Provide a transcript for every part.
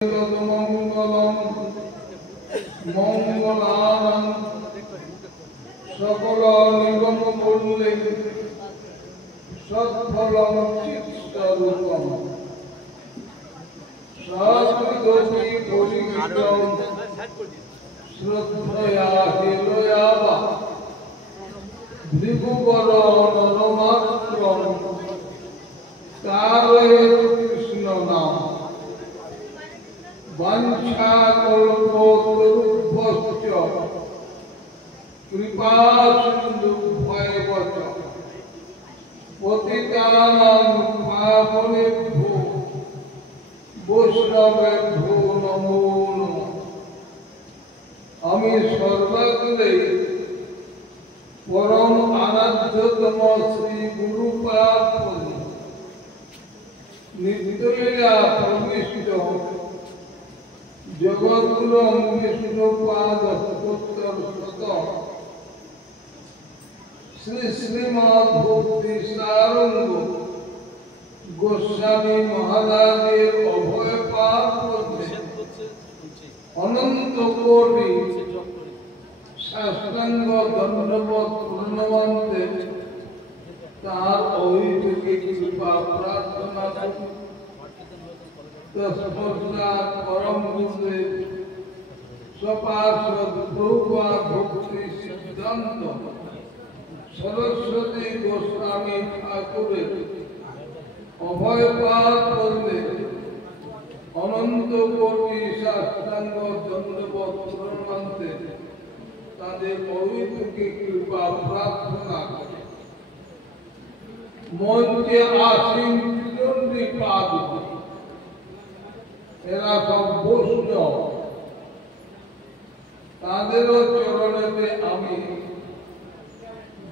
মঙ্গলম মঙ্গলানাং সকল নিগম বললে সৎফলম চিত্তরূপম সৎদোষী পরিকৃতম শ্রদ্ধয়া হেলয়াবা ভৃগুবর নরমাত্রম কারয়ে কৃষ্ণ নাম বাঞ্ছা কল্পতরুভ্যশ্চ কৃপা সিন্ধুভ্যেব চ পতিতানাং পাবনেভ্যো বৈষ্ণবেভ্যো নমো নমঃ। আমি সর্বাগ্রে পরম আরাধ্যতম শ্রী গুরুপাদ নিত্যলীলা প্রবিষ্ট জগৎগুরু বিষ্ণুপাদ স্তোত্তর শত শ্রী শ্রীমদ্ ভক্তি সারঙ্গ গোস্বামী মহারাজের অভয় পাদ অনন্ত কোটি সাষ্টাঙ্গ দণ্ডবৎ প্রণমান্তে তার অহিতকে কৃপা প্রার্থনা করি। তস্মাৎ পরম গুরুদেব স্বপার্শ্বদ প্রভুপাদ ভক্তি সিদ্ধান্ত সরস্বতী গোস্বামী ঠাকুরের অভয় পাদ করলে অনন্ত কোটি সাষ্টাঙ্গ দণ্ডবৎ প্রণমান্তে তাদের অহিতকে কৃপা প্রার্থনা করে। মঞ্চে আসীন পাদ এরা সব বৈষ্ণব, তাদেরও চরণেতে আমি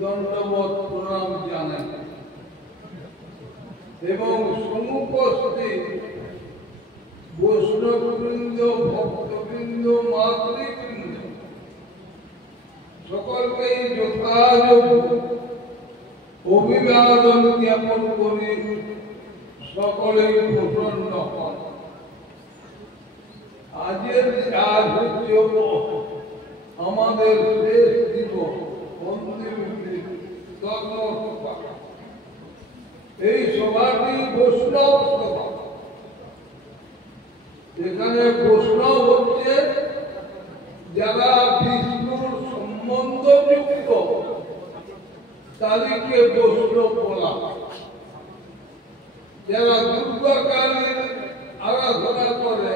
দণ্ডবৎ প্রণাম জানাই এবং সমুপস্থিত বৈষ্ণববৃন্দ, ভক্তবৃন্দ, মাতৃবৃন্দ সকলকেই যথাযোগ্য অভিবাদন জ্ঞাপন করি। সকলেই প্রসন্ন হন। আজ হচ্ছে আমাদের শেষ দিবস, এই সভাটি বৈষ্ণব সভা। এখানে বৈষ্ণব হচ্ছে যারা বিষ্ণুর সম্বন্ধযুক্ত, তাদেরকে বৈষ্ণব বলা। যারা দুর্গা কালীর আরাধনা করে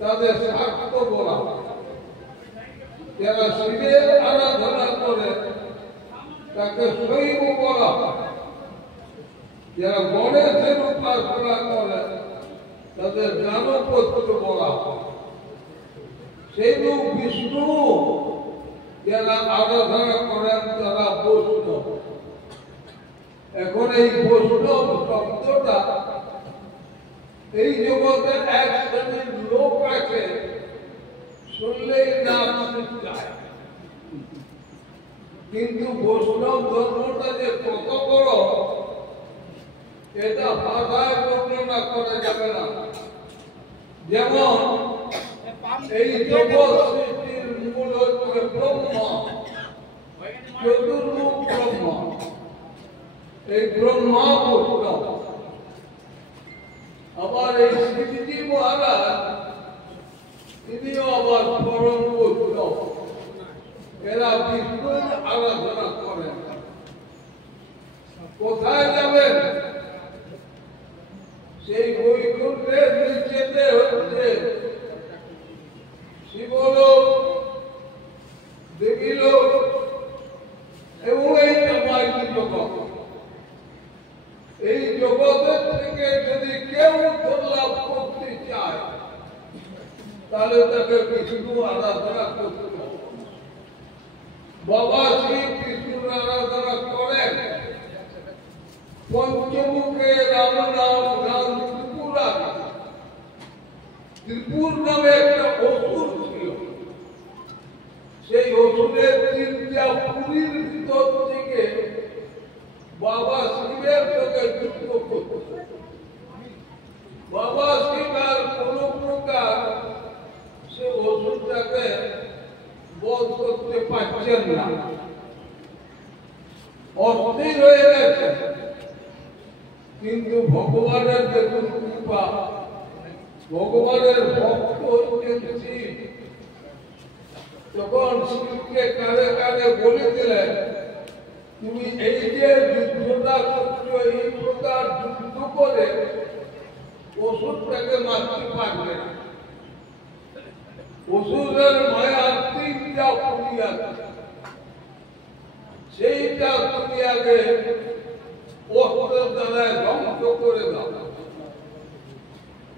তাদের শাক্ত বলা। যারা শিবের আরাধনা করে তাকে শৈব বলা। যারা গণেশের উপাসনা করে তাদের গানপত্র বলা। সেই বিষ্ণু যারা আরাধনা করেন তারা বৈষ্ণব। এখন এই বৈষ্ণব শব্দটা এই জগতে এক শ্রেণীর লোক আছে, শুনলেই নাম যায়। কিন্তু বৈষ্ণব ধর্মটা যে কত বড় এটা ভাষায় বর্ণনা করা যাবে না। যেমন এই জগৎ সৃষ্টির মূল হচ্ছে ব্রহ্মা, চতুর্মুখ ব্রহ্মা। এই ব্রহ্মা বৈষ্ণব। আবার এই শিবজি মহারাজ তিনিও আবার পরম বৈষ্ণব। এরা বিষ্ণুর আরাধনা করেন। কোথায় যাবেন? সেই বৈকুণ্ঠের নিচেতে হচ্ছে শিবলোক, দেবীলোক এবং এই মাইকি জগৎ। এই জগতের থেকে যদি কেউ উত্তর লাভ করতে চায় তাহলে তাকে বিষ্ণু আরাধনা করতে হবে। বাবা শিব বিষ্ণুর আরাধনা করেন। পঞ্চমুখে রাম নাম গান ত্রিপুরা। ত্রিপুর নামে একটা অসুর ছিল। সেই অসুরের তিনটা পুরীর ভিতর থেকে বাবা শিবের সঙ্গে যুদ্ধ করত। বাবা শিব আর কোনো পাচ্ছেন না, অস্থির হয়ে গেছে। কিন্তু ভগবানের দেখুন কৃপা, ভগবানের ভক্ত হচ্ছেন শিব। তখন শিবকে কানে কানে বলে দিলেন, তুমি এই যে যুদ্ধটা করছো, এই প্রকার যুদ্ধ করে অসুরটাকে মারতে পারবে না। অসুরের মায়া তিনটা পুরী আছে, সেইটা তুমি আগে অস্ত্রের দ্বারা ধ্বংস করে দাও,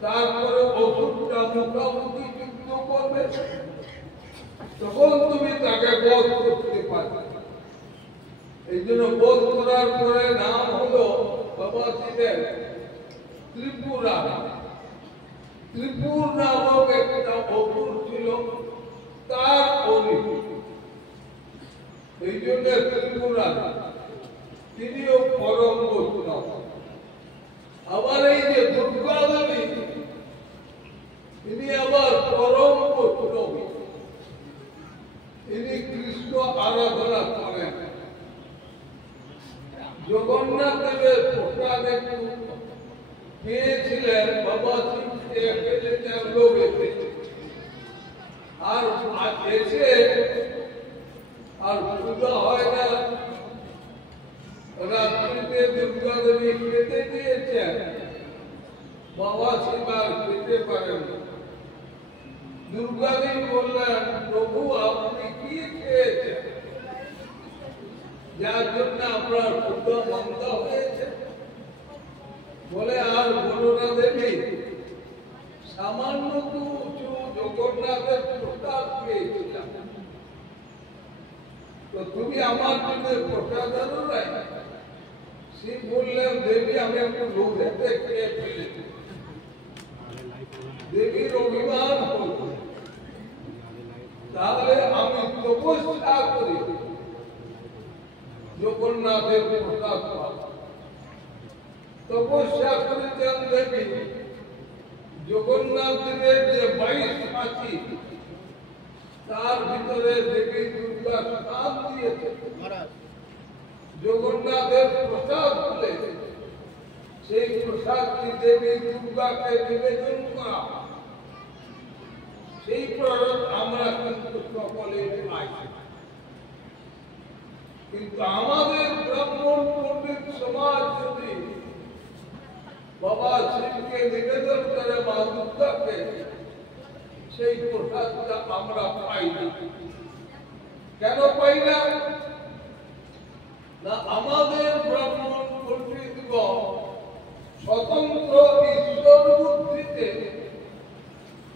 তারপরে অসুরটা মুখোমুখি যুদ্ধ করবে, তখন তুমি তাকে বধ করতে পারবে। এই জন্য বধ করার পরে নাম হলো বাবা শিবের ত্রিপুরা। ত্রিপুর নামক একটা অসুর ছিল, তার অলি, এই জন্য ত্রিপুরা, তিনিও পরম বৈষ্ণব। আবার এই যে দুর্গা দেবী, তিনি আবার পরম বৈষ্ণব, তিনি কৃষ্ণ আরাধনা করেন। জগন্নাথ দেবের প্রসাদ একটু পেয়েছিলেন, বাবা শিবকে পেয়েছেন লোক এসেছে, আর এসে আর পূজা হয় না। রাত্রিতে দুর্গা দেবী খেতে দিয়েছেন, বাবা শিব আর খেতে পারেন। দুর্গা দেবী বললেন, প্রভু আপনি কি খেয়েছেন যার জন্য আপনার পূজা বন্ধ হয়েছে? বলে, আর বলো না দেবী, সামান্য কিছু জগন্নাথের প্রসাদ পেয়েছিলাম, তো তুমি আমার জন্য প্রসাদ আনো নাই? শিব বললেন, দেবী আমি একটু লোভেতে খেয়ে ফেলেছি। দেবীর অভিমান হল, তাহলে আমি তপস্যা করি জগন্নাথের প্রসাদ পাব। তপস্যা করেছেন দেবী। জগন্নাথ দেবের যে 22 পাখি, তার ভিতরে দেবী দুর্গা স্থান দিয়েছে। জগন্নাথের প্রসাদ বলে সেই প্রসাদটি দেবী দুর্গাকে নিবেদন করা, সেই প্রসাদ আমরা কিন্তু সকলে পাই। কিন্তু আমাদের ব্রাহ্মণ পণ্ডিত সমাজ যদি বাবা শিবকে নিবেদন করে মা দুর্গাকে, সেই প্রসাদটা আমরা পাই না। কেন পাই না? না, আমাদের ব্রাহ্মণ পণ্ডিতগণ স্বতন্ত্র ঈশ্বর বুদ্ধিতে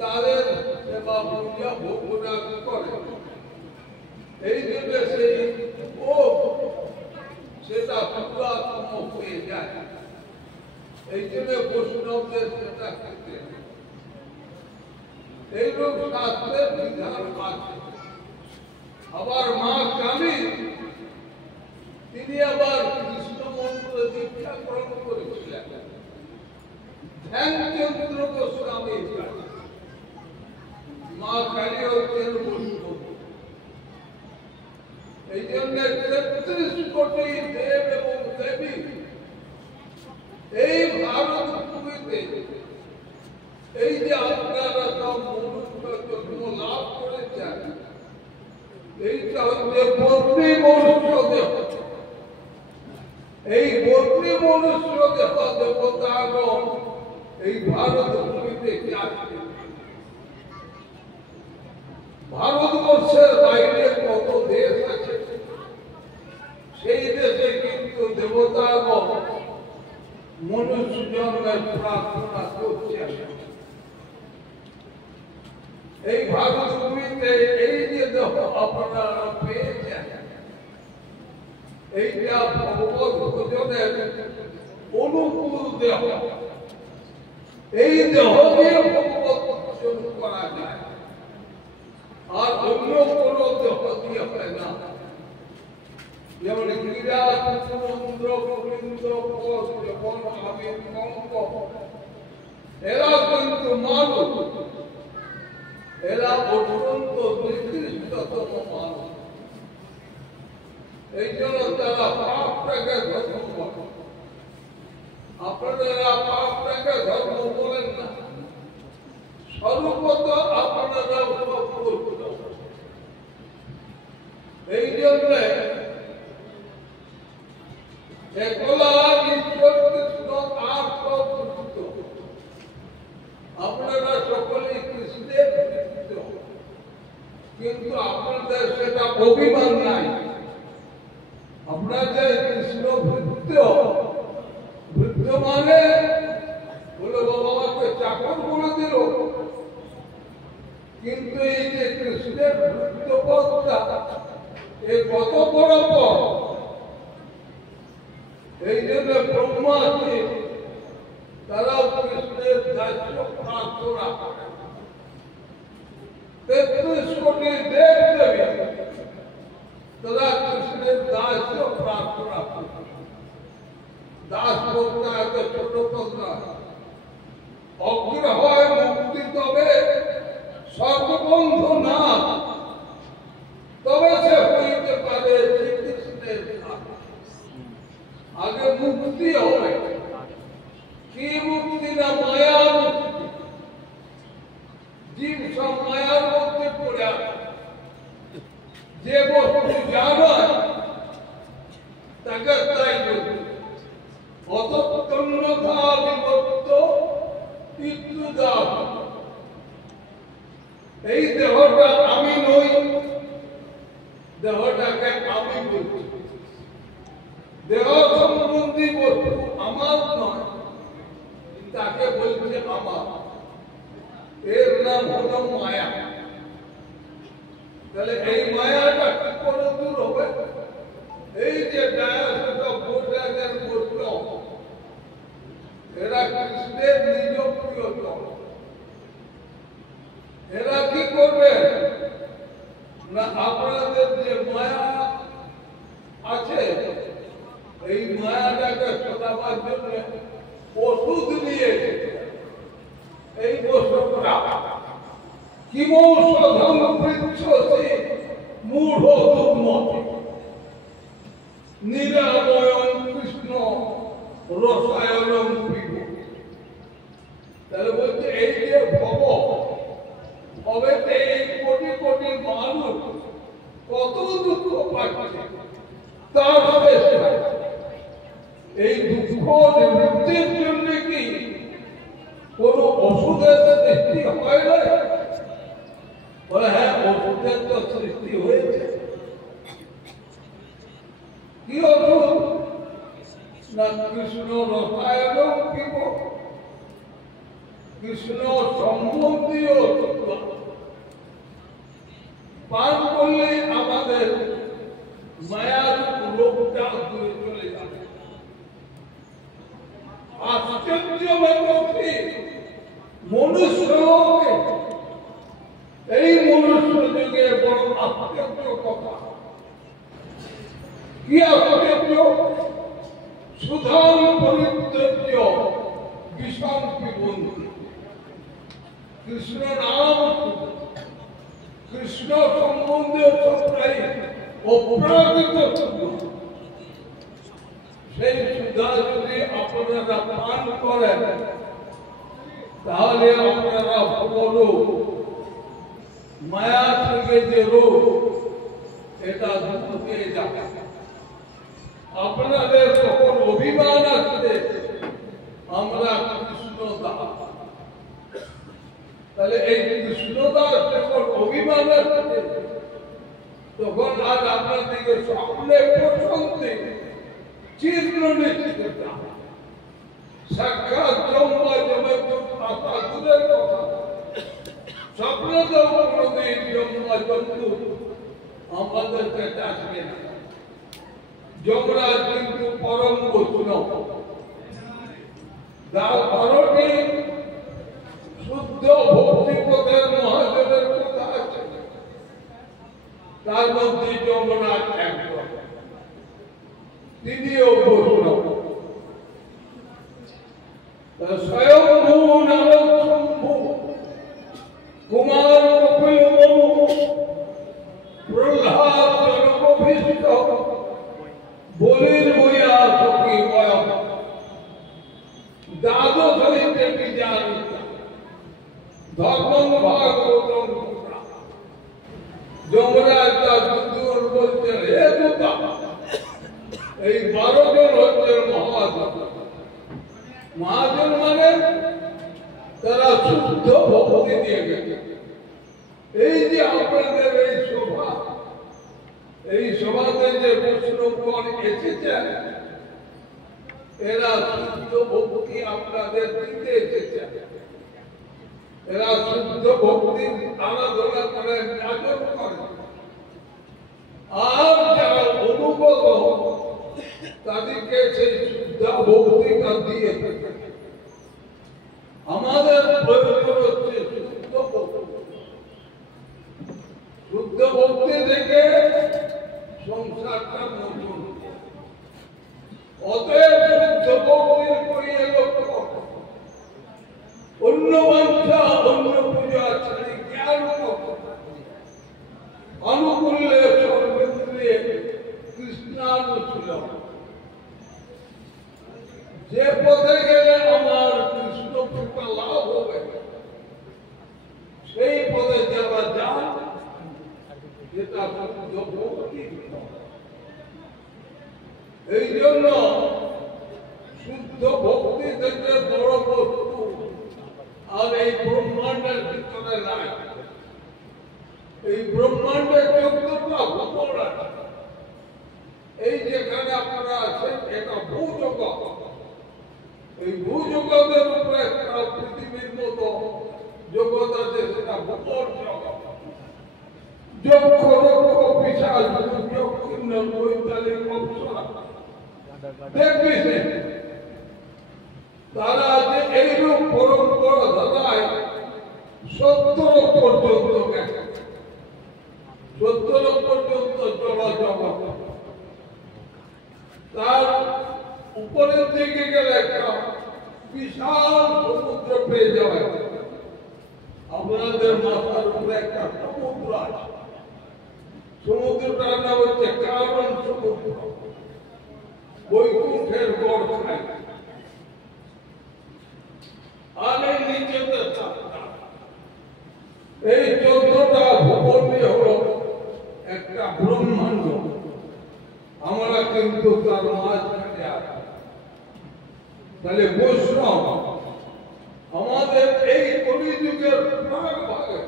তাদের সেবা পূজা ভোগরাগ করে। এই জন্য সেই সেটা পুরাতন হয়ে যায়। এই জন্য বৈষ্ণবদের সেটা খেতে এইরূপ শাস্ত্রের বিধান আছে। আবার মা কালী তিনি আবার কৃষ্ণ মন্ত্র দীক্ষা গ্রহণ করেছিলেন ধ্যানচন্দ্র গোস্বামীর কাছে। মা কালী হচ্ছেন বৈষ্ণব। এই জন্য ৩৩ কোটি দেব এবং দেবী এই ভারত ভূমিতে, এই যে আপনারা সব মনুষ্য জন্ম লাভ করেছেন, এইটা হচ্ছে বদ্রী মনুষ্য দেহ। এই বদ্রী মনুষ্য দেহ দেবতাগণ এই ভারত ভূমিতে আসছে। ভারতবর্ষের বাইরে কত দেশ আছে, সেই দেশে কিন্তু দেবতাগণ মনুষ্য জন্মের প্রার্থনা করছেন। এই ভারত ভূমিতে এই যে দেহ আপনারা পেয়েছেন, এইটা ভগবত ভোজনের অনুকূল দেহ। এই দেহ দিয়ে ভগবত ভোজন করা যায়, আর অন্য কোন দেহ দিয়ে হয় না। যেমন ক্রীড়া, সমুদ্র, গোবিন্দ, যখন আমি কঙ্ক, এরা কিন্তু মানব, এরা অত্যন্ত নিকৃষ্টতম মানব। এই জন্য তারা পাপটাকে ধর্ম বলে। আপনারা পাপটাকে ধর্ম বলেন না, সর্বত আপনারা এই জন্য একলা ঈশ্বর কৃষ্ণ আর আপনারা সকলেই কৃষ্ণের ভৃত্য, কিন্তু আপনাদের সেটা অভিমান নাই। আপনাদের কৃষ্ণ ভৃত্য, ভৃত্য মানে বলে বাবাকে চাকর করে দিল, কিন্তু এই যে কৃষ্ণের ভৃত্য পদটা এই কত বড় পদ। এই জন্য ব্রহ্মাকে তারাও কৃষ্ণের দাস্য প্রার্থনা করে। 33 কোটি দেব দেবী তারা কৃষ্ণের দাস্য প্রার্থনা করে। দাস বলতে এত ছোট পদ না, অগ্র হয় মুক্তি তবে সর্ববন্ধু না, তবে সে হইতে পারে শ্রীকৃষ্ণের দাস। আগে মুক্তি হবে, কি মুক্তি না মায়া মুক্তি। জীব সব মায়ার মধ্যে পড়ে আছে, যে বস্তু জানা তাকে তাই বলবে। অতন্যথা বিভক্ত পিতৃদাস। এই দেহটা আমি নই, দেহটাকে আমি বলছি। দেহ সম্বন্ধী বস্তু আমার নয়, তাকে বলছে আমার। এর নাম হলো মায়া। তাহলে এই মায়াটা কি করে দূর হবে? এই যে এরা কৃষ্ণের নিজ প্রিয়তম, এরা কি করবে না আপনাদের যে মায়া আছে এই মায়াটাকে সদাবার জন্য ওষুধ নিয়ে এই বছরটা কিমৌষধম পৃচ্ছসি মূঢ় দুর্মতি নিরাময়ং কৃষ্ণ রসায়নং পিবু। তাহলে বলছে এই যে ভবেতে এই কোটি কোটি মানুষ কত দুঃখ পাচ্ছে, তার শেষ নাই। এই দুঃখ নিবৃত্তির জন্য কি কোন ওষুধের সৃষ্টি হয় না? বলে হ্যাঁ, ওষুধের তো সৃষ্টি হয়েছে। কি ওষুধ না কৃষ্ণ রসায়ন পিব, কৃষ্ণ সম্বন্ধীয় পান করলে আমাদের মায়ার রোগটা দূরে চলে যাবে। আশ্চর্য ব্যাপারটি মনুষ্য এই মনুষ্য যুগে বড় আশ্চর্য কথা। কি আশ্চর্য? সুধাম পরিত্যাজ্য বিষম পিবন্তি। কৃষ্ণ নাম, কৃষ্ণ সম্বন্ধে সবটাই অপ্রাকৃত সুধা। সেই সুধা যদি আপনারা পান করেন তাহলে আপনারা বড় মায়া থেকে যে রোগ এটা দূর হয়ে যাবে। আপনাদের তখন অভিমান আসছে আমরা কৃষ্ণ দাস। তাহলে এই কৃষ্ণ দাস যখন অভিমান আসছে তখন আজ আপনার দিকে স্বপ্নে প্রশান্তি চিহ্ন নিশ্চিত সাক্ষাৎ জম্মা জমে আশা দূরের কথা। স্বপ্নে তো কোনদিন জম্মা জন্তু আমাদের কাছে আসবে না। যমরাজ কিন্তু পরম বৈষ্ণব, যার পরটি শুদ্ধ ভক্তিপথের মহাজনের কথা আছে, তার মধ্যে যমরাজ একজন, তিনিও বৈষ্ণব। স্বয়ংভূ নারদ শম্ভু কুমার কপিল মনু প্রহ্লাদ জনকভীষ্ট ধর্মভাগবতম যমরাজ তার যুদ্ধ বলছেন, হে দূতা, এই 12 জন হচ্ছেন মহাজন। মহাজন মানে তারা শুদ্ধ ভক্তি দিয়ে গেছে। এই যে আপনাদের এই সভা, এই সভাতে যে বৈষ্ণবগণ এসেছেন, এরা শুদ্ধ ভক্তি আপনাদের দিতে এসেছেন। এরা শুদ্ধ ভক্তির আরাধনা করেন, যাজন করেন। আর যারা অনুগত তাদেরকে সেই শুদ্ধ ভক্তিটা দিয়ে থাকে। আমাদের প্রয়োজন হচ্ছে শুদ্ধ ভক্তি। শুদ্ধ ভক্তি থেকে সংসারটা নতুন। অতএব শুদ্ধ ভক্তির করিয়ে লক্ষ্য, অন্য বাঞ্ছা অন্য পূজা ছাড়ি জ্ঞান অনুকূল্যে সর্বেন্দ্রিয়ে কৃষ্ণানুশীলন। যে পথে গেলে আমার কৃষ্ণ কৃপা লাভ হবে, সেই পথে যারা যান, যেটা শুদ্ধ ভক্তি। এই জন্য শুদ্ধ ভক্তি থেকে বড় বস্তু আর এই ব্রহ্মাণ্ডের ভিতরে নাই। এই ব্রহ্মাণ্ডের 14টা ভূগোল আছে। এই যেখানে আপনারা আছেন, এটা ভূজগৎ। এই ভূজগতের উপরে একটা পৃথিবীর মতো জগৎ আছে, সেটা ভূগোল জগৎ। যক্ষ রক্ষ বিশাল যক্ষিন্ন বৈতালিক অপ্সরা দেখবি, তারা যে এইরূপ পরম্পরা ধারায় 70 পর্যন্ত গেছে। 70 পর্যন্ত জগৎ। তার উপরের দিকে গেলে একটা বিশাল সমুদ্র পেয়ে যাবে। আপনাদের মাথার উপরে একটা সমুদ্র আছে। সমুদ্রটার নাম হচ্ছে কারণ সমুদ্র, বৈকুণ্ঠের গড় খায়। আর এই নিচেতে এই 14টা ভূগোল নিয়ে হলো একটা ব্রহ্মাণ্ড। আমরা কিন্তু তার মাঝখানে আছি। তাহলে বৈষ্ণব আমাদের এই কলিযুগের প্রাক ভাগে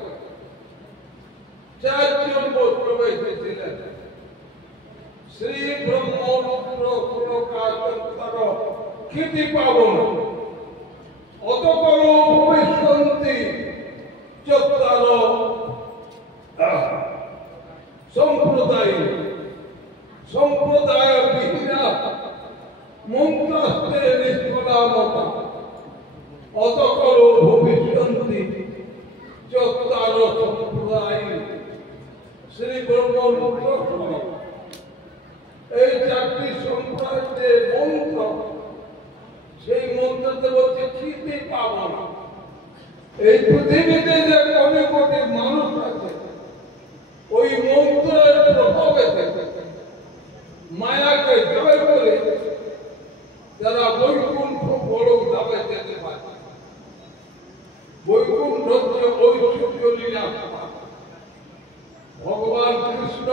4 জন বৈষ্ণব এসেছিলেন। শ্রী ব্রহ্মরুদ্র পুরকাচন্তর কীর্তি পাবন অতপর ভবিষ্যন্তি চত্বর সম্প্রদায় বিহীনা মন্ত্রাস্তে নিষ্ফলামতা অতপর ভবিষ্যন্তি চত্বর সম্প্রদায় শ্রী ব্রহ্মরুদ্র। এই 4টি সম্প্রদায়ের যে মন্ত্র, সেই মন্ত্রতে বলছে কীর্তি পাবন। এই পৃথিবীতে যে কোটি কোটি মানুষ আছে, ওই মন্ত্রের প্রভাবে মায়াকে জয় করে যারা বৈকুণ্ঠ বড় ধামে যেতে পারে। বৈকুণ্ঠ হচ্ছে ঐশ্বর্য লীলা। ভগবান কৃষ্ণ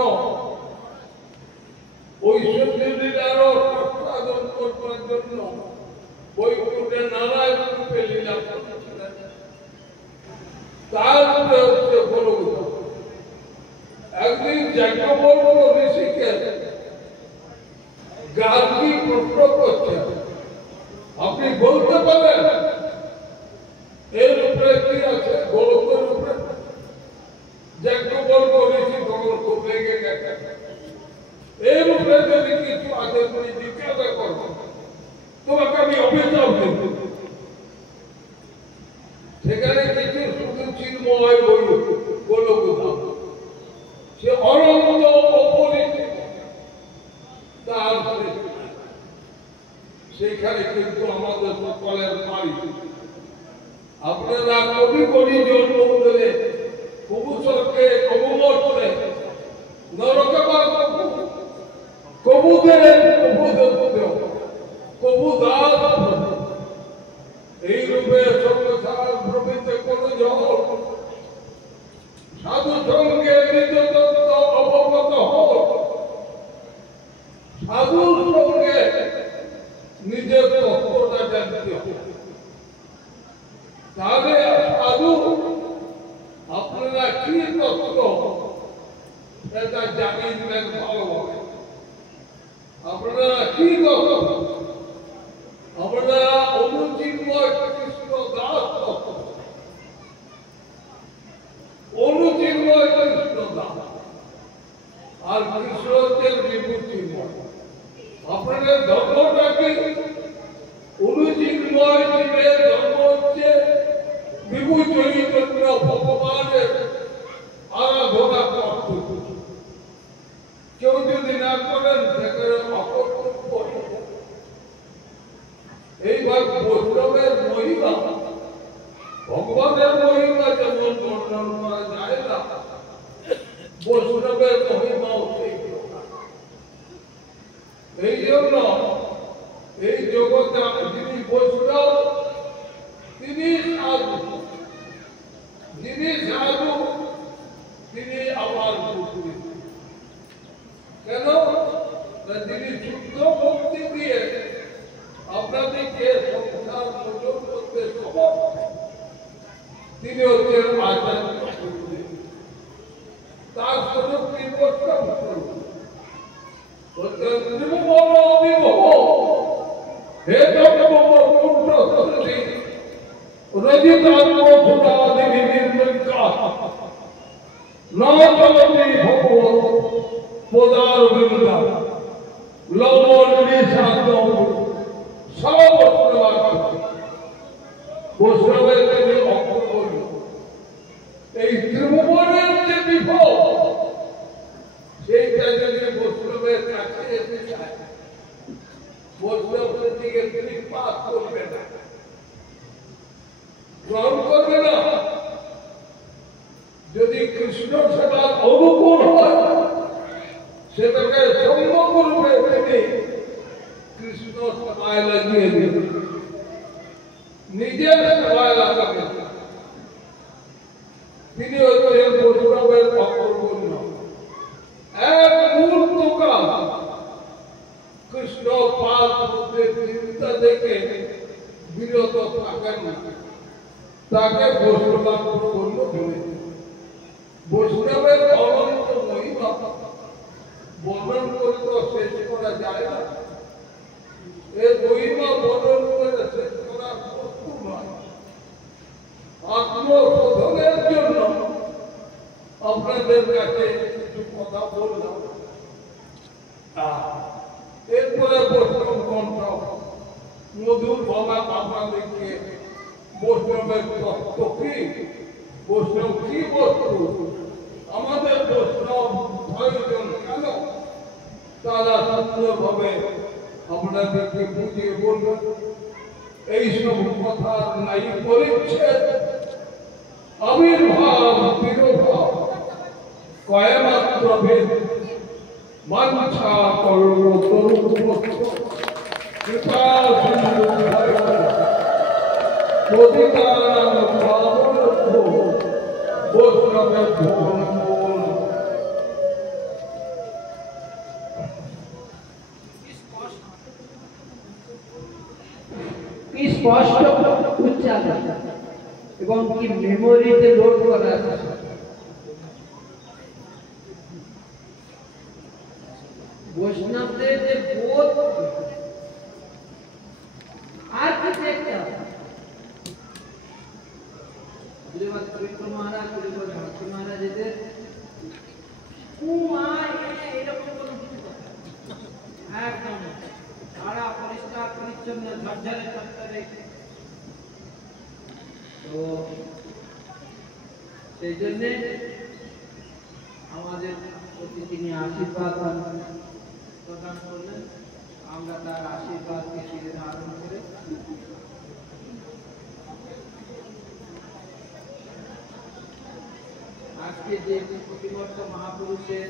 ঐশ্বর্য লীলার প্রসাদন করবার জন্য বৈকুণ্ঠে নারায়ণ রূপে লীলা করেছিলেন। তার উপরে হচ্ছে বড় একদিন যাজ্ঞবল্ক্য ঋষিকে গার্গী প্রশ্ন করছেন, আপনি বলতে পারেন এর উপরে কি আছে? গোলকের উপরে। যাজ্ঞবল্ক্য ঋষি তখন খুব রেগে গেছে, এর উপরে যদি কিছু আছে তুমি জিজ্ঞাসা করো, তোমাকে আমি অভিশাপ দেব। সেখানে কিছু শুধু চিন্ময় গোলক ধাম, সে অনন্ত অপরিচিত। তার সেখানে কিন্তু আমাদের সকলের বাড়ি। আপনারা কবি কবি জন্ম দিলে কবুতরকে কবু মরতে নরকে কবুদের কবু দাস এই রূপে সংসার প্রভৃতি কোন জল তত্ত্ব এটা জানিয়ে দিলেন ভালোভাবে। আপনারা কি তত্ত্ব? আপনারা অনুচিন্ময় কৃষ্ণ দাস তত্ত্ব, অনুচিন্ময় কৃষ্ণ দাস, আর কৃষ্ণ হচ্ছেন বিভূতিময়। আপনাদের ধর্মটাকে অনুচিন্ময় জীবের ধর্ম হচ্ছে বিভূ চৈতন্য ভগবানের আরাধনা করতে। কেউ যদি না করেন সেখানে অকর্তব্য। এইভাবে বৈষ্ণবের মহিমা, ভগবানের মহিমা যেমন বর্ণন করা যায় না, বৈষ্ণবের মহিমাও সেই প্রকার। এই জন্য এই জগতে যিনি বৈষ্ণব তিনি সাধু, যিনি সাধু তিনি আমার পুত্রী। কেন? যিনি শুদ্ধ ভক্তি দিয়ে আপনাদেরকে সংসার মোচন করতে সমর্থ, তিনি হচ্ছেন আচার্য পুত্রী। তার স্বরূপ নির্বর্তন করুন। ত্রিভুবন বিভব হে তত্ত্বমূর্ত সৃষ্টি রজিতাত্মসুরাদিনী নির্বিকার না চলতি ভগবত পদার বৃন্দা লবণ নিঃশান্ত সব বৈষ্ণবের তিনি অগ্রগণ্য। এই ত্রিভুবনের যে বিভব সেইটা যদি বৈষ্ণবের কাছে এসে যায়, বৈষ্ণবের দিকে তিনি পাস করবে না, গ্রহণ করবে না। যদি কৃষ্ণ সেবার অনুকূল হয় সেটাকে সম্ভব রূপে তিনি কৃষ্ণ সেবায় লাগিয়ে দেবেন, নিজের সেবায় লাগাবেন। তিনি হচ্ছেন বৈষ্ণবের অগ্রগণ্য। এক মুহূর্ত কাল কৃষ্ণ পাদ চিন্তা থেকে বিরত থাকেন না, তাকে বৈষ্ণবাগ্রগণ্য বলে। বৈষ্ণবের অনন্ত মহিমা বর্ণন করে তো শেষ করা যায় না। এই মহিমা বর্ণন করে শেষ করা বস্তু নয়। আত্মশোধনের জন্য আপনাদের কাছে কিছু কথা বললাম। এরপরে বৈষ্ণব গ্রন্থ মধুর বাবা আপনাদেরকে বৈষ্ণবের তত্ত্ব কি, বৈষ্ণব কি বস্তু, আমাদের বৈষ্ণব প্রয়োজন কেন, তারা সুন্দরভাবে আপনাদেরকে বুঝিয়ে বলবেন। এইসব কথা নাই পরিচ্ছেদ আবির্ভাব তিরোভাব কয়মাত্র ভেদ বাঞ্ছা কর্ম তরুণ কৃপা সিন্ধু বৈষ্ণবের ভুবন। কি স্পষ্ট উচ্চারণ এবং কি মেমোরিতে লোড করা আছে। বৈষ্ণবদের যে বোধ আর কিছু একটা পবিত্র মহারাজ ভক্তি মহারাজ এদের এরকম কোনো কিছু একদম সারা পরিষ্কার পরিচ্ছন্ন ঝরঝরে চত্বরে। তো সেই জন্যে আমাদের প্রতি তিনি আশীর্বাদ প্রদান করলেন। আমরা তার আশীর্বাদকে শিরে ধারণ করে আজকে যে প্রতিবর্ষ মহাপুরুষের